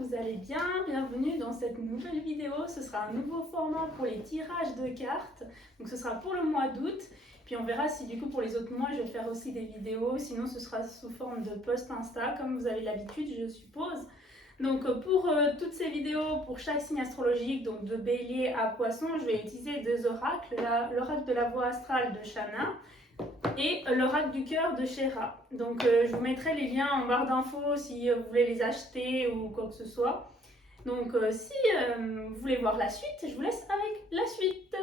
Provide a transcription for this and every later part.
vous allez bien? Bienvenue dans cette nouvelle vidéo. Ce sera un nouveau format pour les tirages de cartes. Donc ce sera pour le mois d'août. Puis on verra si du coup pour les autres mois je vais faire aussi des vidéos. Sinon ce sera sous forme de post Insta comme vous avez l'habitude je suppose. Donc pour toutes ces vidéos, pour chaque signe astrologique, donc de Bélier à Poisson, je vais utiliser deux oracles. L'oracle de la voie astrale de Shana et l'oracle du cœur de Shera. Donc je vous mettrai les liens en barre d'infos si vous voulez les acheter ou quoi que ce soit. Donc si vous voulez voir la suite, je vous laisse avec la suite.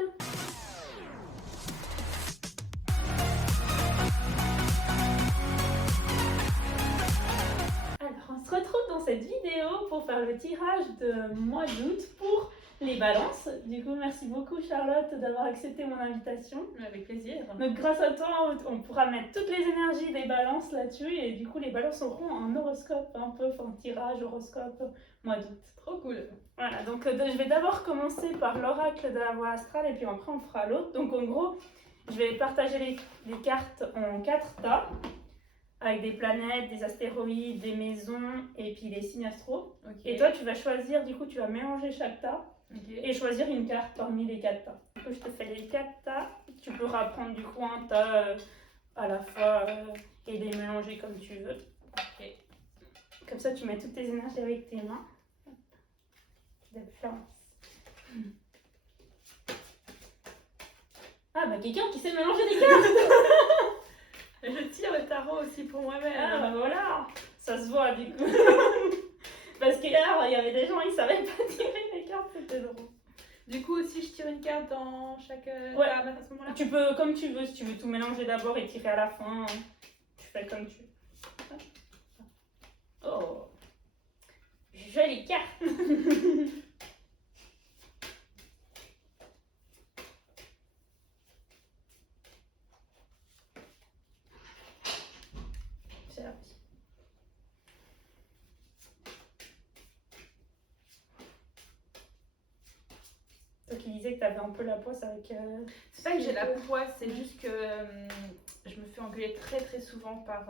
Alors on se retrouve dans cette vidéo pour faire le tirage de mois d'août pour les balances. Du coup, merci beaucoup Charlotte d'avoir accepté mon invitation. Avec plaisir. Donc grâce à toi, on pourra mettre toutes les énergies des balances là-dessus et du coup les balances auront un horoscope un peu, enfin tirage, horoscope, mois d'août. Trop cool. Voilà, donc je vais d'abord commencer par l'oracle de la voie astrale et puis après on fera l'autre. Donc en gros, je vais partager les cartes en 4 tas avec des planètes, des astéroïdes, des maisons et puis les signes astro. Okay. Et toi tu vas choisir, du coup tu vas mélanger chaque tas. Okay. Et choisir une carte parmi les 4 tas. Du coup, je te fais les 4 tas. Tu pourras prendre du coup un tas à la fois et les mélanger comme tu veux. Okay. Comme ça, tu mets toutes tes énergies avec tes mains. Ah bah quelqu'un qui sait mélanger des cartes. Je tire le tarot aussi pour moi-même. Ah bah voilà, ça se voit du coup. Parce qu'hier, il y avait des gens, ils savaient pas tirer les cartes, c'était drôle. Du coup, si je tire une carte dans chaque ouais. table à ce moment-là, tu peux, comme tu veux, si tu veux tout mélanger d'abord et tirer à la fin, tu fais comme tu veux. Oh, jolie carte. C'est parti. Toi qui disais que t'avais un peu la poisse avec... C'est pas que j'ai la poisse, c'est juste que je me fais engueuler très très souvent par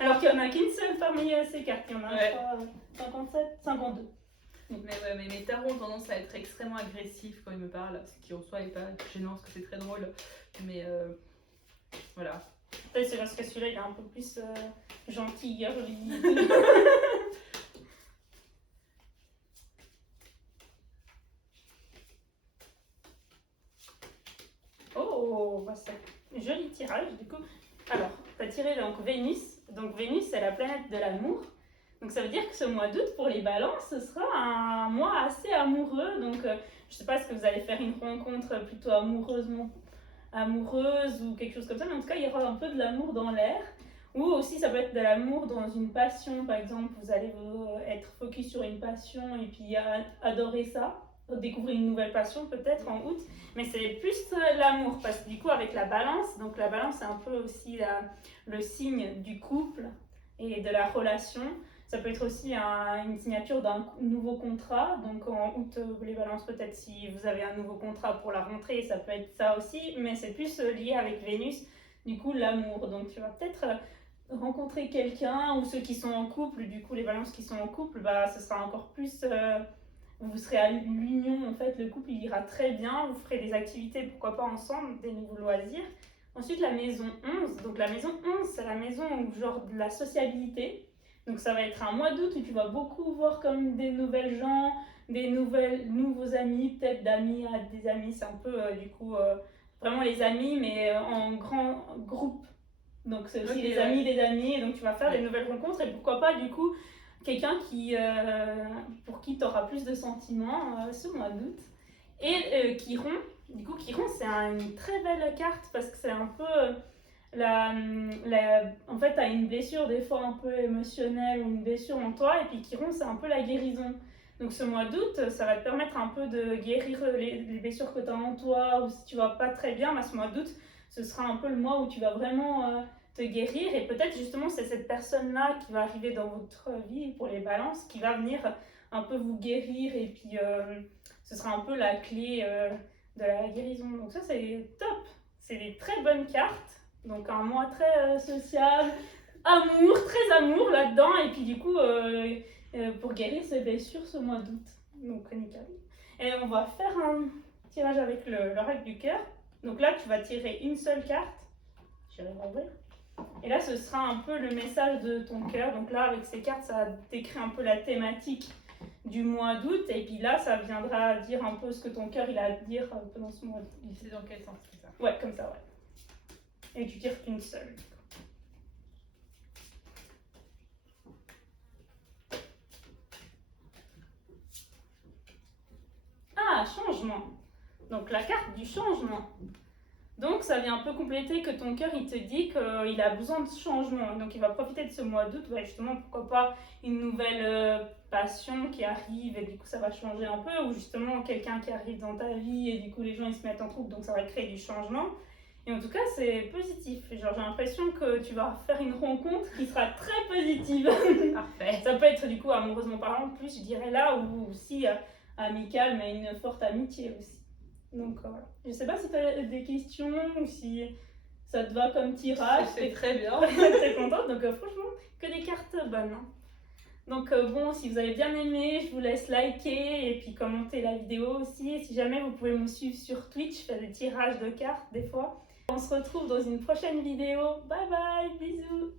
alors qu'il n'y en a qu'une seule parmi ces cartes, il y en a ouais. 57, 52. Mais ouais, mais mes tarots ont tendance à être extrêmement agressifs quand ils me parlent, ce qui en soi n'est pas gênant parce que c'est très drôle, mais voilà. Peut-être c'est parce que celui-là il est un peu plus gentil, girly. Oh, bah c'est joli tirage du coup. Alors, tu as tiré donc Vénus. Donc Vénus c'est la planète de l'amour. Donc ça veut dire que ce mois d'août pour les balances, ce sera un mois assez amoureux. Donc je sais pas si vous allez faire une rencontre plutôt amoureuse ou quelque chose comme ça. Mais en tout cas, il y aura un peu de l'amour dans l'air. Ou aussi ça peut être de l'amour dans une passion. Par exemple, vous allez être focus sur une passion et puis adorer ça. Découvrir une nouvelle passion peut-être en août, mais c'est plus l'amour parce que du coup avec la balance, donc la balance c'est un peu aussi le signe du couple et de la relation. Ça peut être aussi une signature d'un nouveau contrat, donc en août les balances peut-être si vous avez un nouveau contrat pour la rentrée, ça peut être ça aussi, mais c'est plus lié avec Vénus, du coup l'amour, donc tu vas peut-être rencontrer quelqu'un ou ceux qui sont en couple, du coup les balances qui sont en couple, bah ce sera encore plus... vous serez à l'union, en fait, le couple il ira très bien, vous ferez des activités, pourquoi pas ensemble, des nouveaux loisirs. Ensuite, la maison 11. Donc la maison 11, c'est la maison genre de la sociabilité. Donc ça va être un mois d'août où tu vas beaucoup voir comme des nouvelles gens, des nouveaux amis, peut-être d'amis à des amis. C'est un peu, du coup, vraiment les amis, mais en grand groupe. Donc c'est aussi les amis des amis, et donc tu vas faire des nouvelles rencontres et pourquoi pas, du coup, quelqu'un pour qui tu auras plus de sentiments ce mois d'août. Et Chiron, du coup Chiron c'est une très belle carte parce que c'est un peu en fait tu as une blessure des fois un peu émotionnelle ou une blessure en toi et puis Chiron c'est un peu la guérison. Donc ce mois d'août ça va te permettre un peu de guérir les blessures que tu as en toi ou si tu vas pas très bien, bah, ce mois d'août ce sera un peu le mois où tu vas vraiment... te guérir et peut-être justement c'est cette personne-là qui va arriver dans votre vie pour les balances qui va venir un peu vous guérir et puis ce sera un peu la clé de la guérison. Donc ça c'est top, c'est des très bonnes cartes, donc un mois très social, amour, très amour là-dedans. Et puis du coup, pour guérir ses blessures ce mois d'août. Donc nickel. Et on va faire un tirage avec le règle du cœur. Donc là, tu vas tirer une seule carte. J'irai l'ouvrir. Et là, ce sera un peu le message de ton cœur. Donc là, avec ces cartes, ça décrit un peu la thématique du mois d'août. Et puis là, ça viendra dire un peu ce que ton cœur il a à dire pendant ce mois d'août. C'est dans quel sens c'est ça? Ouais, comme ça, ouais. Et tu tires qu'une seule. Ah, changement. Donc la carte du changement. Donc ça vient un peu compléter que ton cœur il te dit qu'il a besoin de changement. Donc il va profiter de ce mois d'août, ouais, justement pourquoi pas une nouvelle passion qui arrive et du coup ça va changer un peu, ou justement quelqu'un qui arrive dans ta vie et du coup les gens ils se mettent en trouble donc ça va créer du changement. Et en tout cas c'est positif, genre j'ai l'impression que tu vas faire une rencontre qui sera très positive. Parfait. Ça peut être du coup amoureusement parlant plus je dirais là, ou aussi amicale mais une forte amitié aussi. Donc voilà. Je sais pas si tu as des questions ou si ça te va comme tirage. C'est très bien. Très contente. Donc franchement, que des cartes bonnes. Hein. Donc bon, si vous avez bien aimé, je vous laisse liker et puis commenter la vidéo aussi. Et si jamais vous pouvez me suivre sur Twitch, je fais des tirages de cartes des fois. On se retrouve dans une prochaine vidéo. Bye bye, bisous.